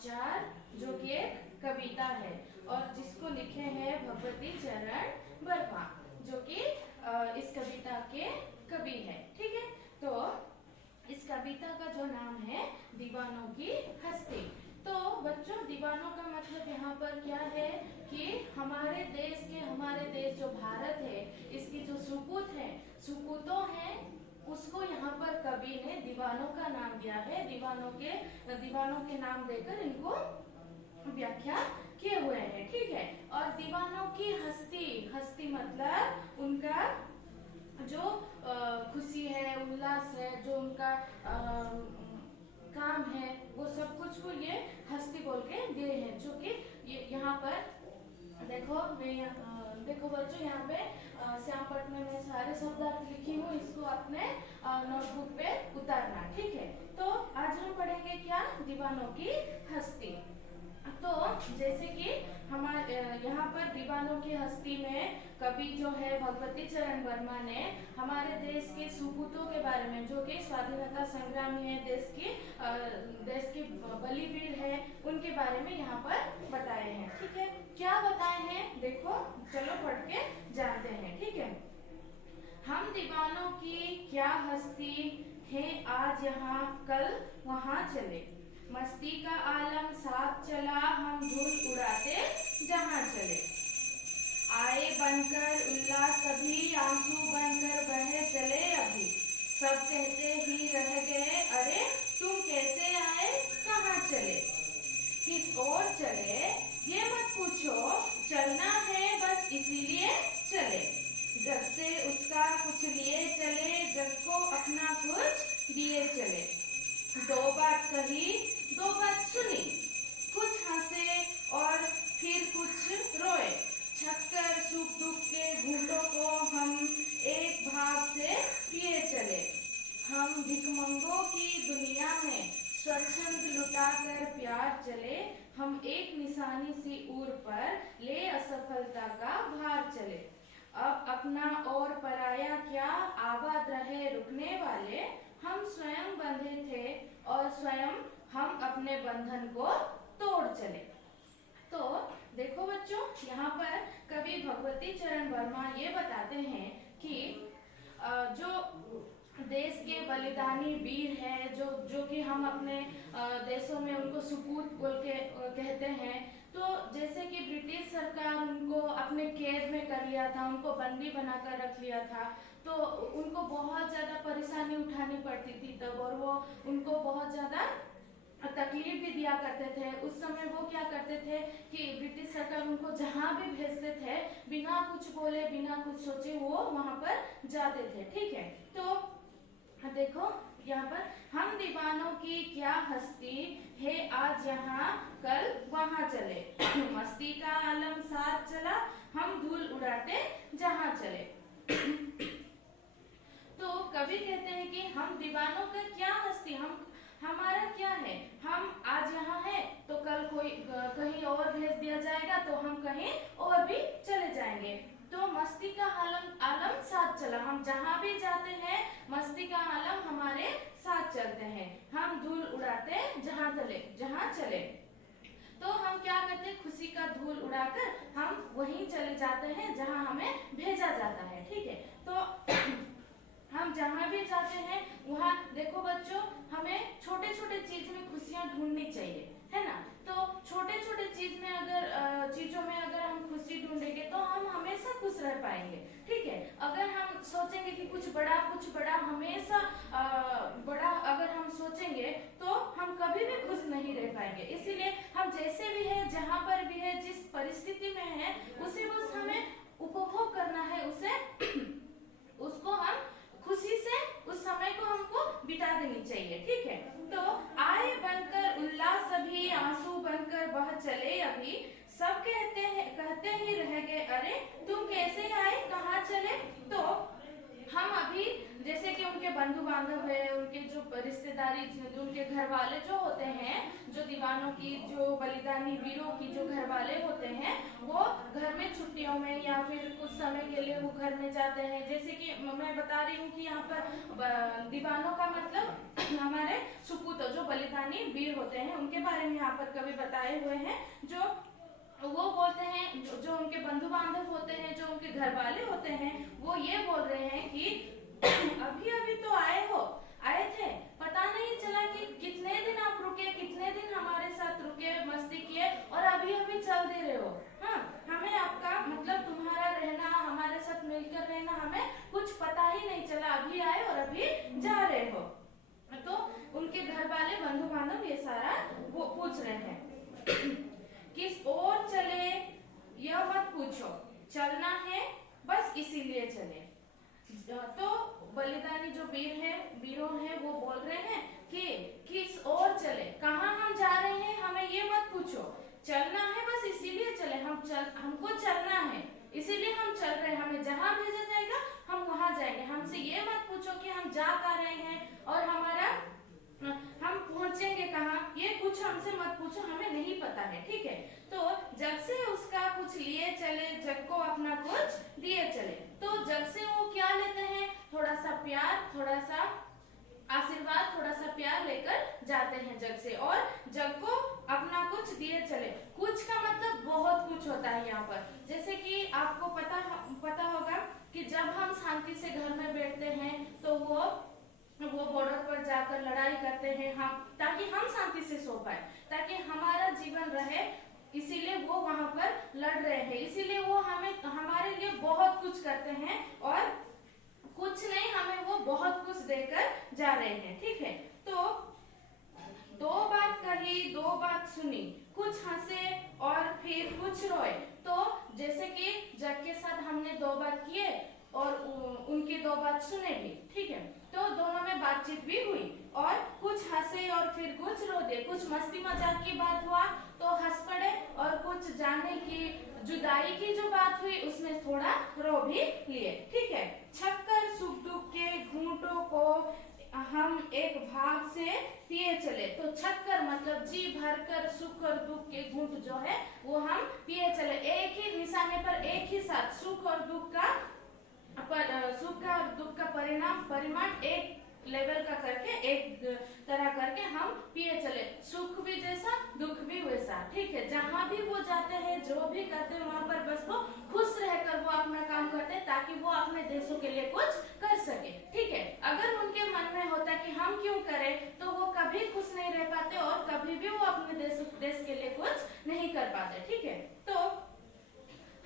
समाचार, जो कि एक कविता है और जिसको लिखे हैं भगवती चरण वर्मा, जो कि इस कविता के कवि है। ठीक है, तो इस कविता का जो नाम है दीवानों की हस्ती। तो बच्चों, दीवानों का मतलब यहाँ पर क्या है कि हमारे देश जो भारत है, इसकी जो सुपूत है, सुपूतों हैं, उसको यहाँ पर कवि ने दीवानों का नाम दिया है। दीवानों के नाम देकर इनको व्याख्या किए हुए हैं। ठीक है, और दीवानों की हस्ती मतलब उनका जो खुशी है, उल्लास है, जो उनका काम है, वो सब कुछ को ये हस्ती बोल के दिए हैं। जो कि यहाँ पर देखो बच्चों, यहाँ पे श्यामपट में मैं सारे शब्द लिखी हूँ, इसको अपने नोटबुक पे उतारना। ठीक है, तो आज हम पढ़ेंगे क्या, दीवानों की हस्ती। तो जैसे कि हमारे यहाँ पर दीवानों की हस्ती में कवि जो है भगवती चरण वर्मा ने हमारे देश के सुपूतों के बारे में, जो कि स्वाधीनता संग्रामी है, देश के बलिवीर है, उनके बारे में यहाँ पर बताए हैं। ठीक है, क्या बताए हैं देखो, चलो पढ़ के जानते हैं। ठीक है, हम दीवानों की क्या हस्ती है, आज यहाँ कल वहाँ चले, मस्ती का आलम साथ चला, हम धूल उड़ाते जहाँ चले, आए बनकर उल्लास सभी, आंसू बनकर बहे चले अभी, सब कहते ही रह गए अरे तुम कैसे आए कहाँ चले, किस ओर चले ये मत पूछो, चलना है बस इसीलिए चले, जग से उसका कुछ लिए चले, जग को अपना कुछ दिए चले, दो बात कही दो बात सुनी, कुछ हंसे और फिर कुछ रोए, छक्कर सुख दुख के घूंटों को हम एक भाव से पिए चले, हम भिखमंगों की दुनिया में स्वच्छंद लुटाकर प्यार चले, हम एक निशानी सी ऊर पर ले असफलता का भार चले, अब अपना और पराया क्या, आबाद रहे रुकने वाले, हम स्वयं बंधे थे और स्वयं हम अपने बंधन को तोड़ चले। तो देखो बच्चों, यहाँ पर कवि भगवती चरण वर्मा ये बताते हैं कि जो देश के बलिदानी वीर हैं, जो कि हम अपने देशों में उनको सुपूत बोल के कहते हैं, तो जैसे कि ब्रिटिश सरकार उनको अपने कैद में कर लिया था, उनको बंदी बनाकर रख लिया था, तो उनको बहुत ज्यादा परेशानी उठानी पड़ती थी तब, और वो उनको बहुत ज्यादा तकलीफ भी दिया करते थे। उस समय वो क्या करते थे कि ब्रिटिश सरकार उनको जहां भी भेजते थे, बिना कुछ बोले बिना कुछ सोचे वो वहां पर जाते थे। ठीक है, तो देखो यहाँ पर, हम दीवानों की क्या हस्ती है, आज यहाँ कल वहाँ चले, मस्ती का आलम साथ चला, हम धूल उड़ाते जहाँ चले। तो कवि कहते हैं कि हम दीवानों का क्या हस्ती, हमारा क्या है, हम आज यहाँ हैं तो कल कोई कहीं और भेज दिया जाएगा तो हम कहीं और भी चले जाएंगे, तो मस्ती का आलम साथ चला, हम जहाँ भी जाते हैं मस्ती का आलम हमारे साथ चलते हैं, हम धूल उड़ाते जहाँ चले, तो हम क्या करते हैं, खुशी का धूल उड़ाकर हम वहीं चले जाते हैं जहाँ हमें भेजा जाता है। ठीक है, तो हम जहाँ भी जाते हैं वहाँ देखो बच्चों, हमें छोटे छोटे चीज में खुशियाँ ढूंढनी चाहिए, है ना। तो छोटे छोटे चीजों में अगर हम खुशी ढूंढेंगे तो हम हमेशा खुश रह पाएंगे। ठीक है, अगर हम सोचेंगे कि कुछ बड़ा हमेशा बड़ा अगर हम सोचेंगे तो हम कभी भी खुश नहीं रह पाएंगे। इसीलिए हम जैसे भी है, जहाँ पर भी है, जिस परिस्थिति में है, उसे बस हमें उपभोग करना है, उसको हम खुशी से उस समय को हमको बिता देनी चाहिए। ठीक है, तो आए बनकर उल्लास सभी, आंसू बनकर बह चले अभी, सब कहते ही रह गए अरे तुम कैसे आए कहाँ चले। तो हम अभी जैसे कि उनके बंधु बांधव है, उनके जो रिश्तेदारी, उनके घर वाले जो होते हैं, जो दीवानों की, जो बलिदानी वीरों की जो घर वाले होते हैं, वो घर में छुट्टियों में या फिर कुछ समय के लिए वो घर में जाते हैं। जैसे कि मैं बता रही हूँ कि यहाँ पर दीवानों का मतलब हमारे सुपूत, जो बलिदानी वीर होते हैं, उनके बारे में यहाँ पर कवि बताए हुए हैं। जो वो बोलते हैं, जो उनके बंधु बांधव होते हैं, जो उनके घर वाले होते हैं, वो ये बोल रहे हैं कि अभी अभी तो आए थे, पता नहीं चला कि कितने दिन आप रुके, कितने दिन हमारे साथ रुके, मस्ती किए, और अभी अभी चल दे रहे हो। हाँ, हमें आपका मतलब तुम्हारा रहना, हमारे साथ मिलकर रहना, हमें कुछ पता ही नहीं चला, अभी आए और अभी जा रहे हो। तो उनके घर वाले बंधु बांधव ये सारा वो पूछ रहे हैं। किस ओर चले यह मत पूछो, चलना है बस इसीलिए चले। तो बलिदानी जो वीरों हैं, वो बोल रहे हैं कि किस ओर चले, कहाँ हम जा रहे हैं, हमें ये मत पूछो, चलना है बस इसीलिए चले। हमको चलना है, इसीलिए हम चल रहे हैं, हमें जहाँ भेजा जाएगा हम वहां जाएंगे। हमसे ये मत पूछो कि हम जा कहाँ रहे हैं और हम पहुंचेंगे कहाँ, ये कुछ हमसे मत पूछो, हमें नहीं पता है। ठीक है, तो जग से उसका कुछ लिए चले, जग को अपना कुछ दिए चले। तो जग से वो क्या लेते हैं, थोड़ा सा प्यार, थोड़ा सा आशीर्वाद, थोड़ा सा प्यार लेकर जाते हैं जग से, और जग को अपना कुछ दिए चले। कुछ का मतलब बहुत कुछ होता है यहाँ पर। जैसे कि आपको पता होगा कि जब हम शांति से घर में बैठते हैं तो वो बॉर्डर पर जाकर लड़ाई करते हैं, हम ताकि हम शांति से सो पाए, ताकि हमारा जीवन रहे, इसीलिए वो वहां पर लड़ रहे हैं, इसीलिए वो हमारे लिए बहुत कुछ करते हैं, और कुछ नहीं, हमें वो बहुत कुछ देकर जा रहे हैं। ठीक है, तो दो बात कही, दो बात सुनी, कुछ हंसे और फिर कुछ रोए। तो जैसे कि जग के साथ हमने दो बात किए और उनकी दो बात सुने भी। ठीक है, तो दोनों में बातचीत भी हुई, और कुछ हंसे और फिर कुछ रो दे। कुछ मस्ती मजाक की बात हुआ तो हंस पड़े, और कुछ जाने की, जुदाई की जो बात हुई उसमें थोड़ा रो भी लिए। ठीक है, छक्कर सुख दुख के घूंटों को हम एक भाव से पिए चले। तो छक्कर मतलब जी भरकर सुख और दुख के घूंट जो है वो हम पिए चले, एक ही निशाने पर, एक ही साथ, सुख और दुख का दुख का परिमाण एक लेवल का करके, एक तरह करके हम पिए चले। सुख भी जैसा, दुख भी वैसा। ठीक है, जहाँ भी वो जाते हैं, जो भी करते हैं, वहाँ पर बस वो खुश रहकर वो अपना काम करते हैं, ताकि वो अपने देशों के लिए कुछ कर सके। ठीक है, अगर उनके मन में होता कि हम क्यों करें, तो वो कभी खुश नहीं रह पाते, और कभी भी वो अपने देश के लिए कुछ नहीं कर पाते। ठीक है, तो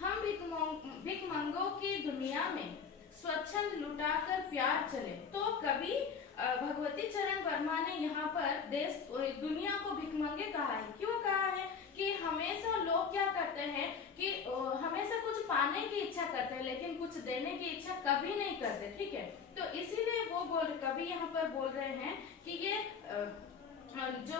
हम भिखमंगों की दुनिया में स्वच्छंद लुटाकर प्यार चले। तो कवि भगवती चरण वर्मा ने यहाँ पर दुनिया को भिखमंगे कहा है। क्यों कहा है कि हमेशा लोग क्या करते हैं कि हमेशा कुछ पाने की इच्छा करते हैं, लेकिन कुछ देने की इच्छा कभी नहीं करते। ठीक है, तो इसीलिए कवि यहाँ पर बोल रहे हैं कि ये जो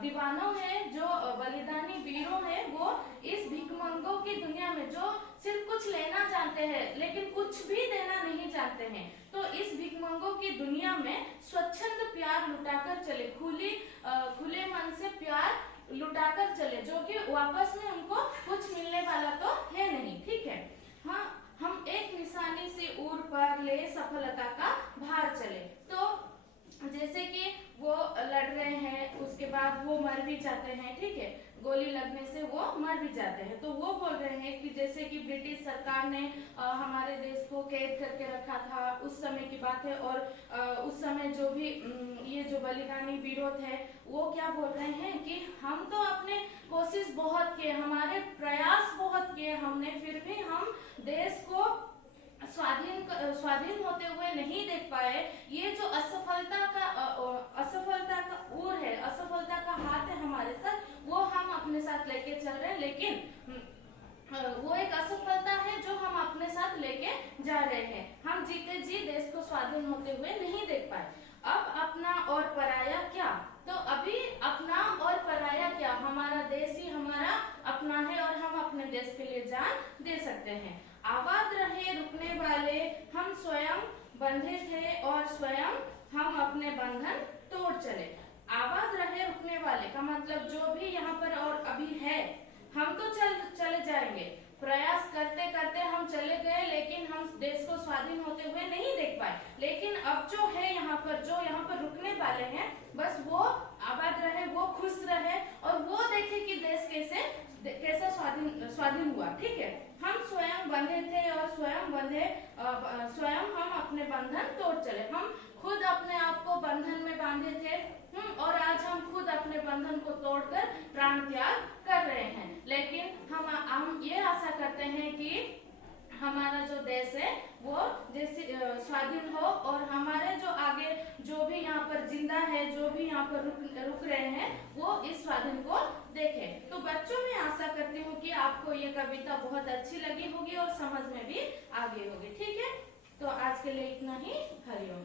दीवानों है, जो बलिदानी वीरों है, वो इस भिखमंगों की दुनिया में जो सिर्फ कुछ लेना जानते हैं लेकिन कुछ भी देना नहीं जानते हैं, तो इस भिखमंगों की दुनिया में स्वच्छंद प्यार लुटाकर चले, खुले मन से प्यार लुटाकर चले, जो कि वापस में उनको कुछ मिलने वाला तो है नहीं। ठीक है, हाँ, हम एक निशानी से ऊर पर ले सफलता का भार चले। तो जैसे कि वो लड़ रहे हैं, उसके बाद वो मर भी जाते हैं। ठीक है, गोली लगने से वो मर भी जाते हैं। तो वो बोल रहे हैं कि जैसे कि ब्रिटिश सरकार ने हमारे देश को कैद करके रखा था, उस समय की बात है, और उस समय जो भी ये जो बलिदानी वीरों थे, वो क्या बोल रहे हैं कि हम तो अपने कोशिश बहुत किए, हमारे प्रयास बहुत किए हमने, फिर भी हम देश को स्वाधीन होते हुए नहीं देख पाए। ये जो असफलता का ऊर है, असफलता का हाथ है हमारे साथ, वो हम अपने साथ लेके चल रहे हैं, लेकिन वो एक असफलता है जो हम अपने साथ लेके जा रहे हैं। हम जीते जी देश को स्वाधीन होते हुए नहीं देख पाए। अब अपना और पराया क्या, तो अभी अपना और पराया क्या, हमारा देश ही हमारा अपना है, और हम अपने देश के लिए जान दे सकते हैं। आबाद रहे रुकने वाले हम स्वयं बंधे थे और स्वयं हम अपने बंधन तोड़ चले। आबाद रहे रुकने वाले का मतलब जो भी यहाँ पर और अभी है, हम तो चले जाएंगे। प्रयास करते करते हम चले गए, लेकिन हम देश को स्वाधीन होते हुए नहीं देख पाए। लेकिन अब जो है यहाँ पर, जो यहाँ पर रुकने वाले हैं, बस वो आबाद रहे, वो खुश रहे और वो देखे कि देश कैसा स्वाधीन हुआ। ठीक है, हम स्वयं बंधे थे और स्वयं हम अपने बंधन तोड़ चले। हम खुद अपने आप को बंधन में बांधे थे, और आज हम खुद अपने बंधन को तोड़कर प्राण त्याग कर रहे हैं। लेकिन हम ये आशा करते हैं कि हमारा जो देश है वो जैसे स्वाधीन हो, और हमारे जो आगे जो भी यहाँ पर जिंदा है, जो भी यहाँ पर रुक रहे हैं, वो इस स्वाधीन को देखें। तो बच्चों, मैं आशा करती हूँ कि आपको ये कविता बहुत अच्छी लगी होगी और समझ में भी आ गई होगी। ठीक है, तो आज के लिए इतना ही। हरिओम।